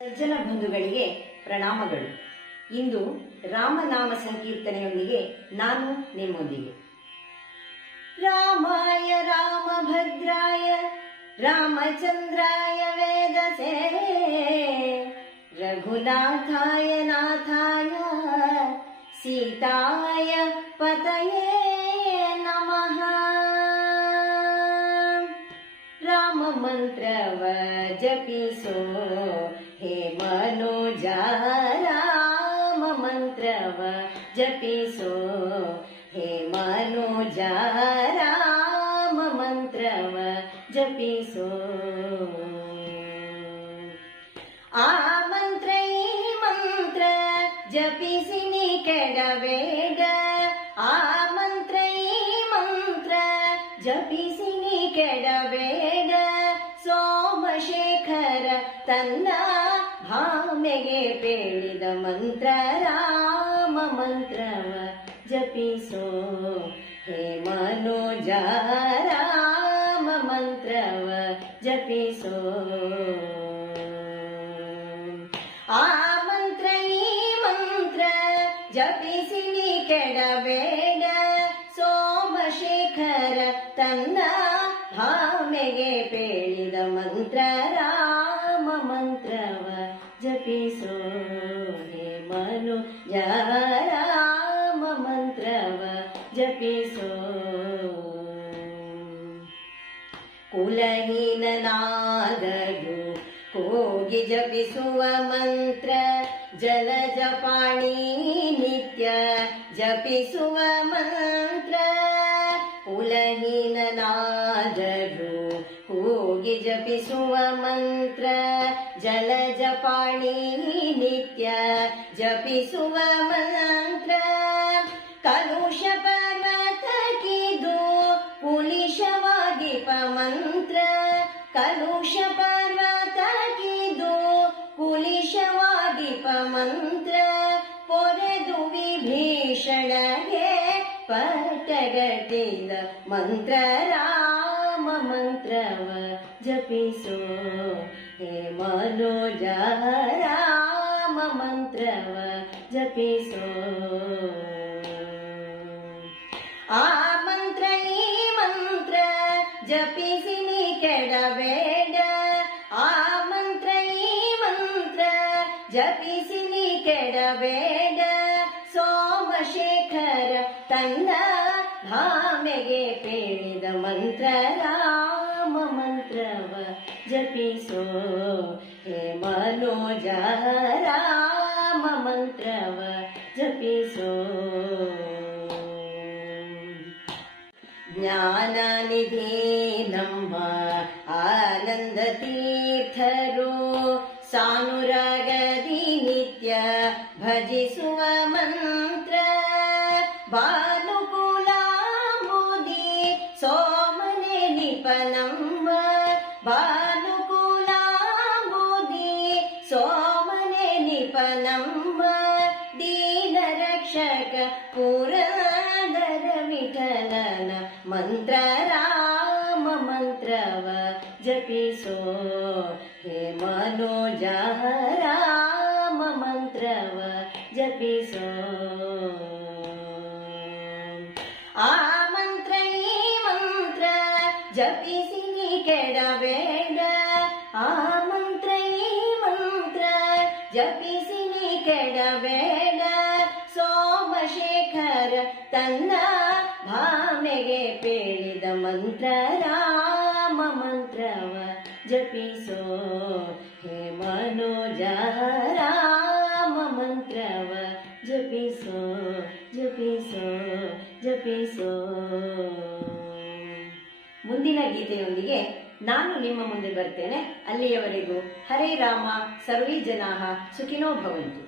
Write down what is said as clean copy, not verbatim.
ಸಜ್ಜನ ಬಂಧುಗಳಿಗೆ ಪ್ರಣಾಮಗಳು. ಇಂದು ರಾಮನಾಮ ಸಂಕೀರ್ತನೆಯೊಂದಿಗೆ ನಾನು ನಿಮ್ಮೊಂದಿಗೆ. ರಾಮಾಯ ರಾಮಭದ್ರಾಯ ರಾಮಚಂದ್ರಾಯ ವೇದಸೇ ರಘುನಾಥಾಯ ನಾಥಾಯ ಸೀತಾಯ ಪತಯೇ ನಮಃ. ರಾಮ ಮಂತ್ರವ ಜಪಿಸೋ ಹೇ ಮನೋಜ, ರಾಮ ಮಂತ್ರವ ಜಪಿಸೋ ಹೇ ಮನೋಜ, ರಾಮ ಮಂತ್ರವ ಜಪಿಸೋ. ಆ ಮಂತ್ರ ಈ ಮಂತ್ರ ಜಪಿಸಿ ನೀ ಕೆಡಬೇಡ, ಆ ಮಂತ್ರ ಈ ಮಂತ್ರ ಜಪಿಸಿ ನೀ ಕೆಡಬೇಡ. ಸೋಮಶೇಖರ ತನ್ನ ಭಾಮೆಗೆ ಪೇಳಿದ ಮಂತ್ರ ರಾಮ ಮಂತ್ರವ ಜಪಿಸೋ ಹೇ ಮನೋಜ, ರಾಮ ಮಂತ್ರವ ಜಪಿಸೋ. ಆ ಮಂತ್ರ ಈ ಮಂತ್ರ ಜಪಿಸಿ ನೀ ಕೆಡಬೇಡ. ಸೋಮಶೇಖರ ತನ್ನ ಭಾಮೆಗೆ ಪೇಳಿದ ಮಂತ್ರ ರಾಮ ಮಂತ್ರವ ಜಪಿಸೋ ಹೇ ಮನೋಜ, ರಾಮ ಮಂತ್ರವ ಜಪಿಸೋ. ಕುಲಹೀನನಾದರೂ ಹೋಗಿ ಜಪಿಸುವ ಮಂತ್ರ, ಜಲಜ ಪಾಣಿ ನಿತ್ಯ ಜಪಿಸುವ ಮಂತ್ರ. ಕುಲಹೀನನಾದರೂ ಹೋಗಿ ಜಪಿಸುವ ಮಂತ್ರ, ಜಲಜ ಪಾಣಿ ನಿತ್ಯ ಜಪಿಸುವ ಮಂತ್ರ. ಕಲುಷ ಪರ್ವತಕ್ಕಿದು ಕುಲಿಶವಾಗಿಪ ಮಂತ್ರ, ಕಲುಷ ಪರ್ವತಕ್ಕಿದು ಕುಲಿಶವಾಗಿಪ ಮಂತ್ರ. ಪೊರೆದು ವಿಭೀಷಣಗೆ ಪಟಗಟ್ಟಿದ ಮಂತ್ರ ರಾಮ ಮಂತ್ರವ ಜಪಿಸೋ ಹೇ ಮನೋಜ, ರಾಮ ಮಂತ್ರವ ಜಪಿಸೋ. ಆ ಮಂತ್ರ ಈ ಮಂತ್ರ ಜಪಿಸಿ ನೀ ಕೆಡಬೇಡ, ಆ ಮಂತ್ರ ಈ ಮಂತ್ರ ಜಪಿಸಿ ನೀ ಕೆಡಬೇಡ. ಸೋಮಶೇಖರ ತನ್ನ ಭಾಮೆಗೆ ಪೇಳಿದ ಮಂತ್ರ ರಾಮ ಮಂತ್ರವ ಜಪಿಸೋ ಹೇ ಮನೋಜ, ರಾಮ ಮಂತ್ರವ ಜಪಿಸೋ. ಜ್ಞಾನನಿಧಿ ನಮ್ಮ ಆನಂದ ತೀರ್ಥರು ಸಾನುರಾಗದಿ ನಿತ್ಯ ಭಜಿಸುವ ಮಂತ್ರ. ಭಾನುಕುಲಾಂಬುದಿ ಸೋಮನೆ ನಿಪನಮ್ಮ, ಭಾನುಕುಲಾಂಬುದಿ ಸೋಮನೆ ನಿಪನಮ್ಮ. ದೀನ ರಕ್ಷಕ ಪುರಂದರ ವಿಠಲನ ಮಂತ್ರ ರಾಮ ಮಂತ್ರವ ಜಪಿಸೋ ಹೇ ಮನೋಜ, ರಾಮ ಮಂತ್ರವ ಜಪಿಸೋ. ಆ ಮಂತ್ರ ಈ ಮಂತ್ರ ಜಪಿಸಿ ನೀ ಕೆಡಬೇಡ, ಆ ಮಂತ್ರ ಈ ಮಂತ್ರ ಜಪಿಸಿ ನೀ ಕೆಡಬೇಡ. ಸೋಮಶೇಖರ ತನ್ನ ಭಾಮೆಗೆ ಪೇಳಿದ ಮಂತ್ರ ರಾಮ ಮಂತ್ರವ ಜಪಿಸೋ ಹೇ ಮನೋಜ, ರಾಮ ಮಂತ್ರವ ಜಪಿಸೋ ಜಪಿಸೋ ಜಪಿಸೋ. ಮುಂದಿನ ಗೀತೆಯೊಂದಿಗೆ ನಾನು ನಿಮ್ಮ ಮುಂದೆ ಬರ್ತೇನೆ. ಅಲ್ಲಿಯವರೆಗೂ ಹರೇ ರಾಮ, ಸರ್ವೇ ಜನಾಃ ಸುಖಿನೋ ಭವಂತು.